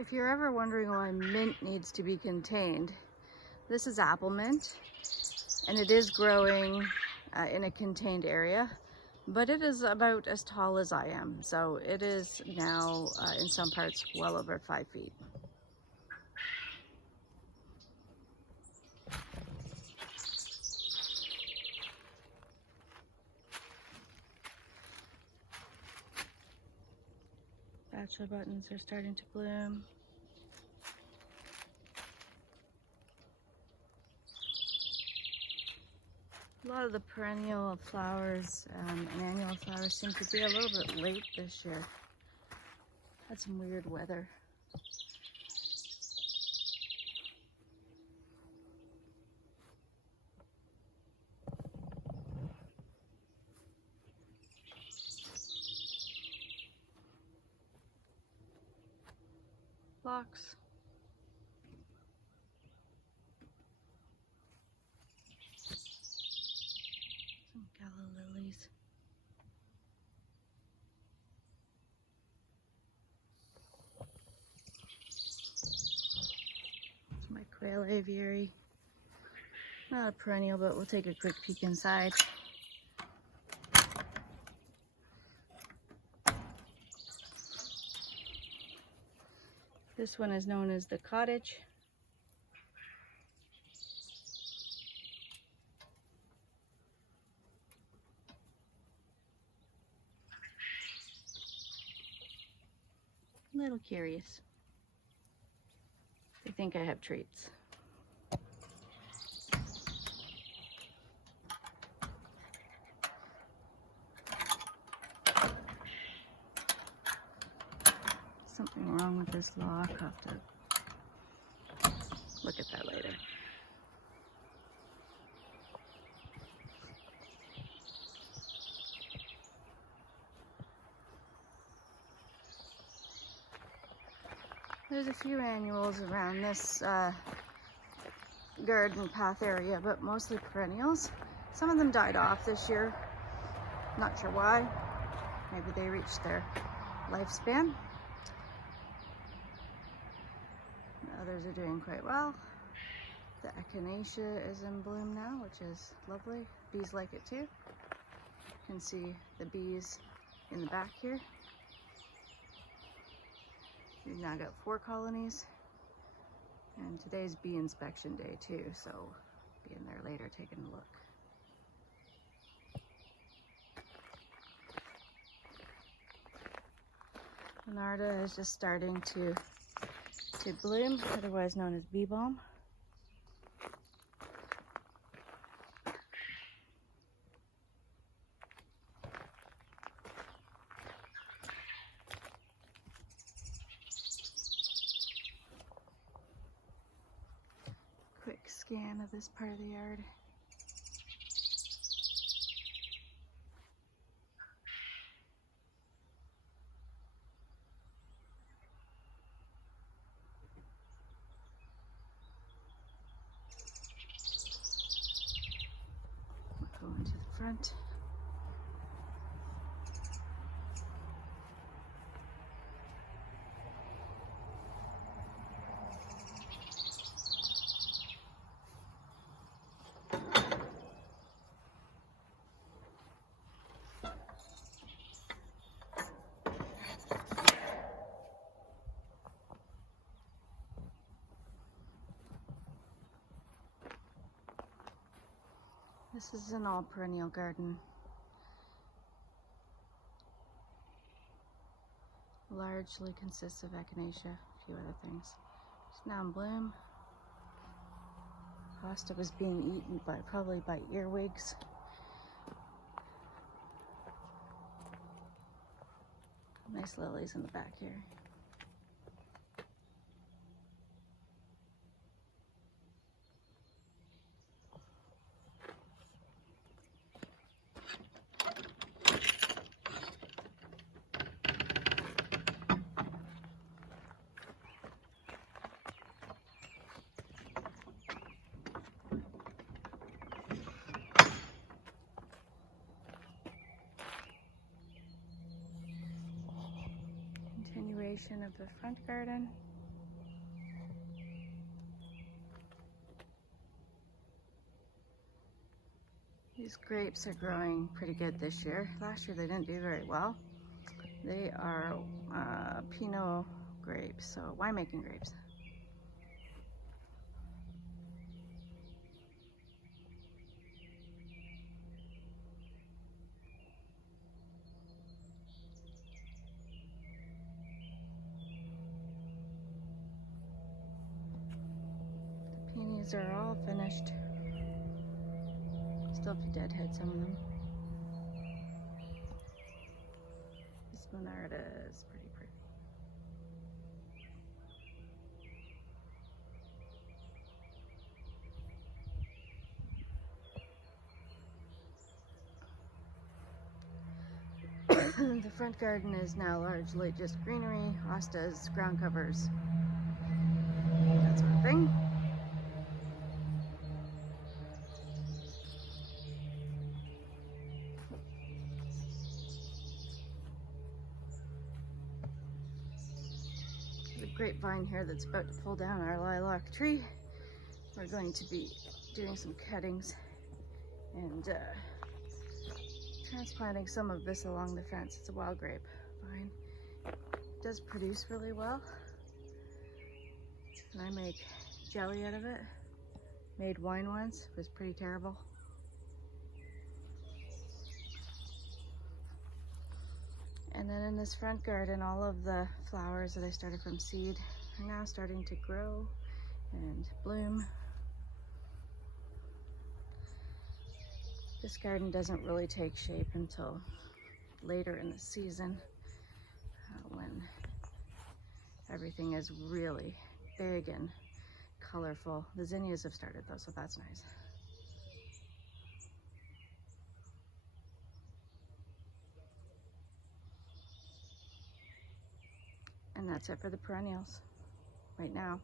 If you're ever wondering why mint needs to be contained, this is apple mint, and it is growing in a contained area, but it is about as tall as I am. So it is now in some parts well over 5 feet. Bachelor buttons are starting to bloom. A lot of the perennial flowers and annual flowers seem to be a little bit late this year. Had some weird weather. Phlox. Some calla lilies. It's my quail aviary. Not a perennial, but we'll take a quick peek inside. This one is known as the cottage. A little curious. They think I have treats. Something wrong with this lock. I'll have to look at that later. There's a few annuals around this garden path area, but mostly perennials. Some of them died off this year. Not sure why. Maybe they reached their lifespan. Others are doing quite well. The echinacea is in bloom now, which is lovely. Bees like it too. You can see the bees in the back here. We've now got 4 colonies, and today's bee inspection day too, so be in there later taking a look. Monarda is just starting to bloom, otherwise known as bee balm. Quick scan of this part of the yard. Go into the front. This is an all perennial garden. Largely consists of echinacea, a few other things. It's now in bloom. Hosta was being eaten probably by earwigs. Nice lilies in the back here. Continuation of the front garden. These grapes are growing pretty good this year. Last year they didn't do very well. They are Pinot grapes, so winemaking grapes. The peonies are all finished. Still have to deadhead some of them. This Monarda is pretty pretty. The front garden is now largely just greenery, hostas, ground covers, that sort of thing. There's a grapevine here that's about to pull down our lilac tree. We're going to be doing some cuttings and transplanting some of this along the fence. It's a wild grape vine. It does produce really well, and I make jelly out of it. Made wine once, it was pretty terrible. And then in this front garden, all of the flowers that I started from seed are now starting to grow and bloom. This garden doesn't really take shape until later in the season, when everything is really big and colorful. The zinnias have started though, so that's nice. And that's it for the perennials right now.